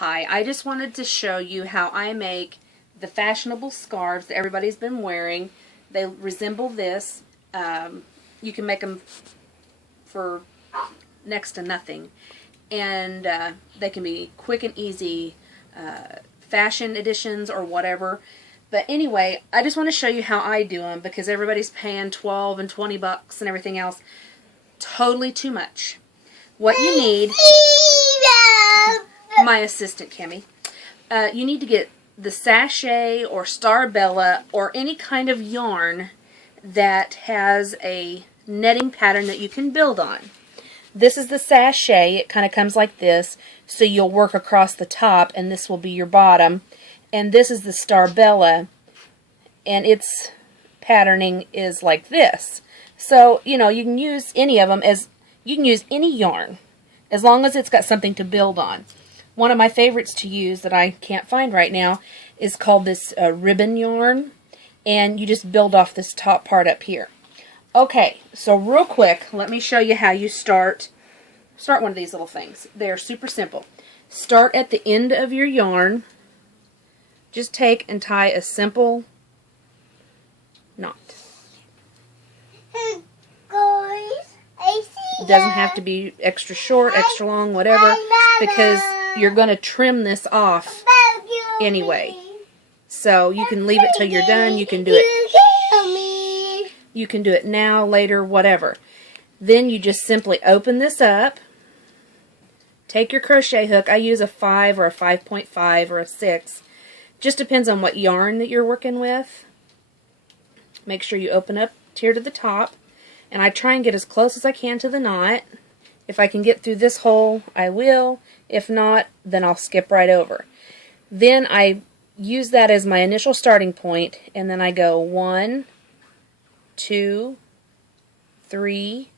Hi, I just wanted to show you how I make the fashionable scarves that everybody's been wearing. They resemble this. You can make them for next to nothing. And they can be quick and easy fashion editions or whatever. But anyway, I just want to show you how I do them because everybody's paying $12 and $20 and everything else. Totally too much. What you need... My assistant, Kimmy. You need to get the sachet or Starbella or any kind of yarn that has a netting pattern that you can build on. This is the sachet. It kind of comes like this, so you'll work across the top, and this will be your bottom. And this is the Starbella, and its patterning is like this. So, you know, you can use any of them you can use any yarn, as long as it's got something to build on. One of my favorites to use that I can't find right now is called this ribbon yarn, and you just build off this top part up here. Okay, so real quick, let me show you how you start one of these little things. They're super simple. Start at the end of your yarn. Just take and tie a simple knot. It doesn't have to be extra short, extra long, whatever, because you're going to trim this off anyway. So you can leave it till you're done. You can do it. You can do it now, later, whatever. Then you just simply open this up. Take your crochet hook. I use a 5 or a 5.5 or a 6. Just depends on what yarn that you're working with. Make sure you open up here to the top. And I try and get as close as I can to the knot. If I can get through this hole, I will. If not, then I'll skip right over. Then I use that as my initial starting point, and then I go 1, 2, 3,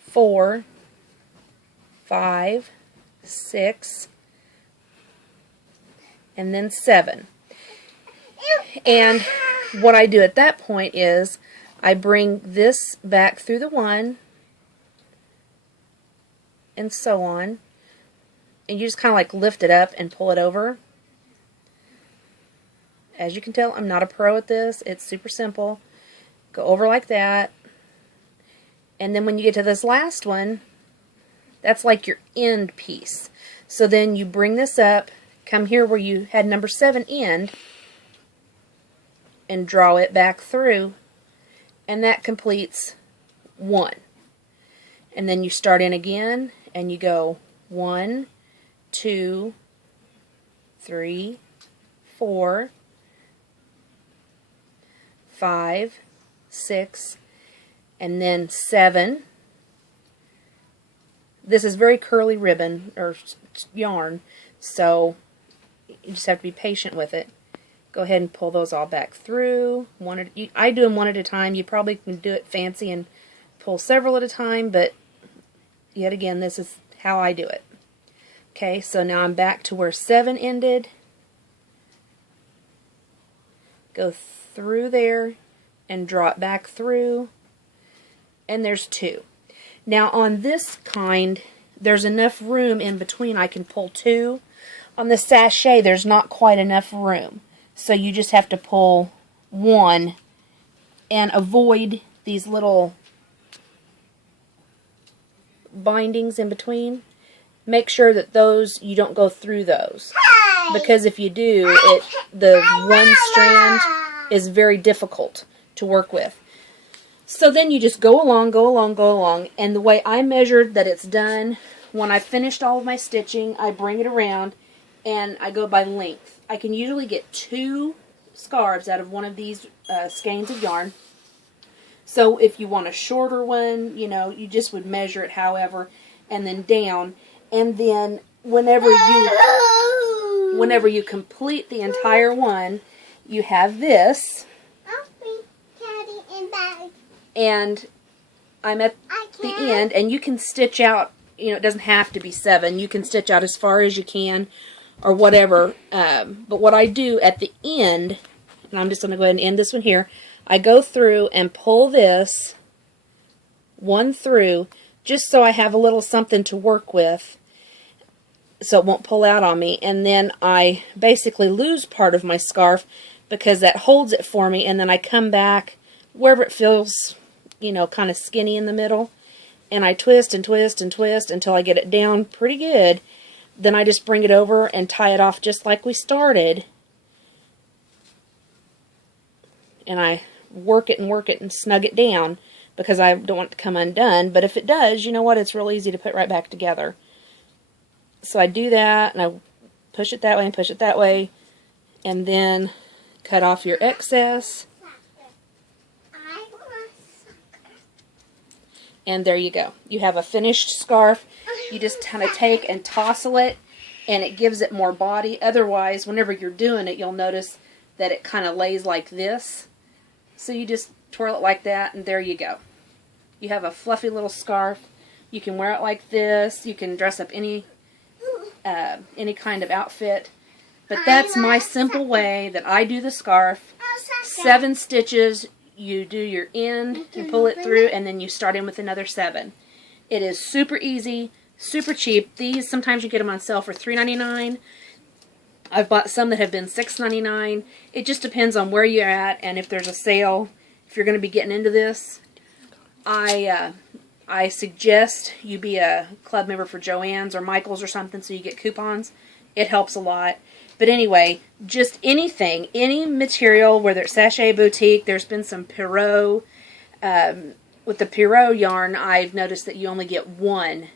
4, 5, 6, and then 7. And what I do at that point is I bring this back through the 1, and so on, and you just kind of like lift it up and pull it over. As you can tell, I'm not a pro at this. It's super simple. Go over like that, and then when you get to this last one, that's like your end piece. So then you bring this up, come here where you had number 7 end, and draw it back through, and that completes 1. And then you start in again, and you go 1, 2, 3, 4, 5, 6, and then 7. This is very curly ribbon or yarn, so you just have to be patient with it. Go ahead and pull those all back through. I do them one at a time. You probably can do it fancy and pull several at a time, but yet again, this is how I do it. Okay, so now I'm back to where 7 ended. Go through there and draw it back through, and there's 2. Now on this kind, there's enough room in between. I can pull 2. On the sachet, there's not quite enough room. So you just have to pull 1 and avoid these little bindings in between. Make sure that you don't go through those, because if you do, the one strand is very difficult to work with. So then you just go along, go along, go along, and the way I measured that it's done, when I finished all of my stitching, I bring it around and I go by length. I can usually get 2 scarves out of one of these skeins of yarn. So if you want a shorter one, you know, you just would measure it however, and then down. And then whenever you complete the entire one, you have this. And I'm at the end, and you can stitch out, you know, it doesn't have to be 7. You can stitch out as far as you can, or whatever, but what I do at the end, and I'm just going to go ahead and end this one here, I go through and pull this one through, just so I have a little something to work with, so it won't pull out on me. And then I basically lose part of my scarf because that holds it for me, and then I come back wherever it feels, you know, kind of skinny in the middle, and I twist and twist and twist until I get it down pretty good. Then I just bring it over and tie it off just like we started. And I work it and snug it down because I don't want it to come undone. But if it does, you know what? It's real easy to put right back together. So I do that, and I push it that way and push it that way, and then cut off your excess. And there you go. You have a finished scarf. You just kind of take and tousle it, and it gives it more body. Otherwise, whenever you're doing it, you'll notice that it kind of lays like this. So you just twirl it like that, and there you go. You have a fluffy little scarf. You can wear it like this. You can dress up any kind of outfit. But that's my simple way that I do the scarf. 7 stitches. You do your end, you pull it through, and then you start in with another 7. It is super easy, super cheap. These, sometimes you get them on sale for $3.99. I've bought some that have been $6.99. It just depends on where you're at and if there's a sale. If you're going to be getting into this, I suggest you be a club member for Joann's or Michael's or something so you get coupons. It helps a lot. But anyway, just anything, any material, whether it's sachet, boutique, there's been some Perot. With the Perot yarn, I've noticed that you only get one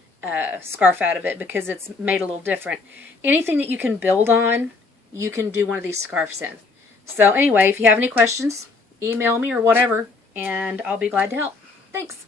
scarf out of it because it's made a little different. Anything that you can build on, you can do one of these scarves in. So anyway, if you have any questions, email me or whatever, and I'll be glad to help. Thanks.